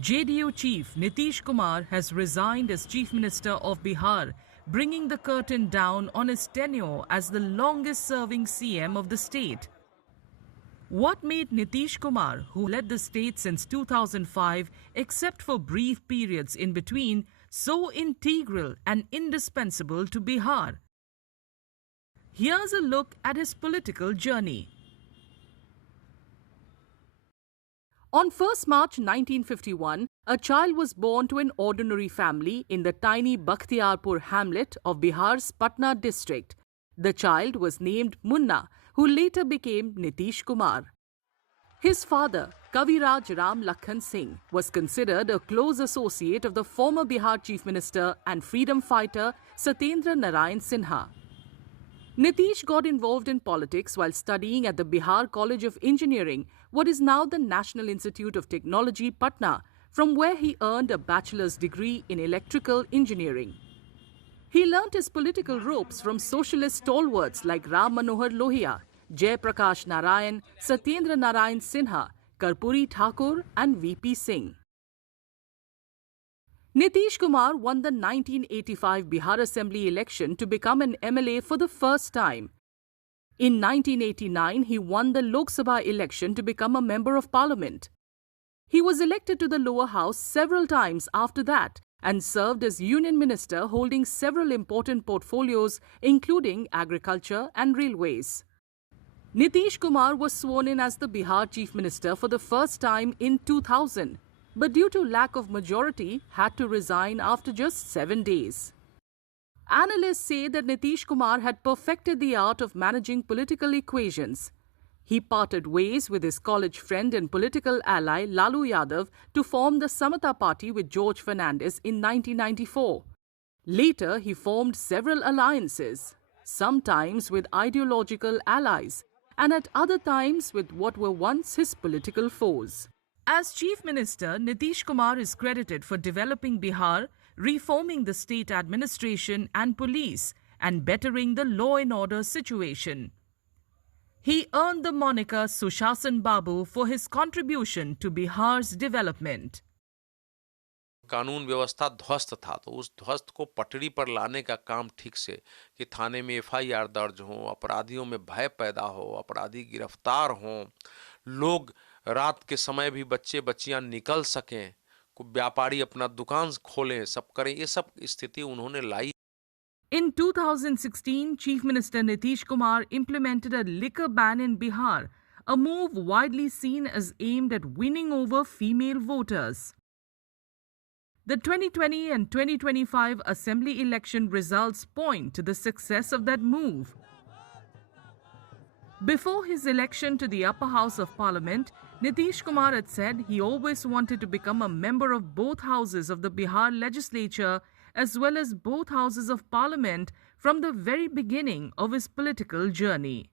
JDU chief Nitish Kumar has resigned as Chief Minister of Bihar, bringing the curtain down on his tenure as the longest-serving CM of the state. What made Nitish Kumar, who led the state since 2005, except for brief periods in between, so integral and indispensable to Bihar? Here's a look at his political journey. On 1st March 1951, a child was born to an ordinary family in the tiny Bakhtiarpur hamlet of Bihar's Patna district. The child was named Munna, who later became Nitish Kumar. His father, Kaviraj Ram Lakhan Singh, was considered a close associate of the former Bihar Chief Minister and freedom fighter Satyendra Narayan Sinha. Nitish got involved in politics while studying at the Bihar College of Engineering, what is now the National Institute of Technology, Patna, from where he earned a bachelor's degree in electrical engineering. He learnt his political ropes from socialist stalwarts like Ram Manohar Lohia, Jai Prakash Narayan, Satyendra Narayan Sinha, Karpuri Thakur and VP Singh. Nitish Kumar won the 1985 Bihar Assembly election to become an MLA for the first time. In 1989, he won the Lok Sabha election to become a Member of Parliament. He was elected to the lower house several times after that and served as Union Minister holding several important portfolios including agriculture and railways. Nitish Kumar was sworn in as the Bihar Chief Minister for the first time in 2000. But due to lack of majority, had to resign after just 7 days. Analysts say that Nitish Kumar had perfected the art of managing political equations. He parted ways with his college friend and political ally Lalu Yadav to form the Samata Party with George Fernandes in 1994. Later, he formed several alliances, sometimes with ideological allies, and at other times with what were once his political foes. As Chief Minister, Nitish Kumar is credited for developing Bihar, reforming the state administration and police, and bettering the law and order situation. He earned the moniker Sushasan Babu for his contribution to Bihar's development. कानून व्यवस्था ध्वस्त था, तो उस ध्वस्त को पटरी पर लाने का काम ठीक से कि थाने में एफआईआर दर्ज हो, अपराधियों में भय पैदा हो, अपराधी गिरफ्तार हों, लोग रात के समय भी बच्चे बच्चियां निकल सकें, को व्यापारी अपना दुकान खोलें, सब करें, ये सब स्थिति उन्होंने लाई. In 2016, Chief Minister Nitish Kumar implemented a liquor ban in Bihar, a move widely seen as aimed at winning over female voters. The 2020 and 2025 Assembly election results point to the success of that move. Before his election to the upper house of Parliament, Nitish Kumar had said he always wanted to become a member of both houses of the Bihar legislature as well as both houses of Parliament from the very beginning of his political journey.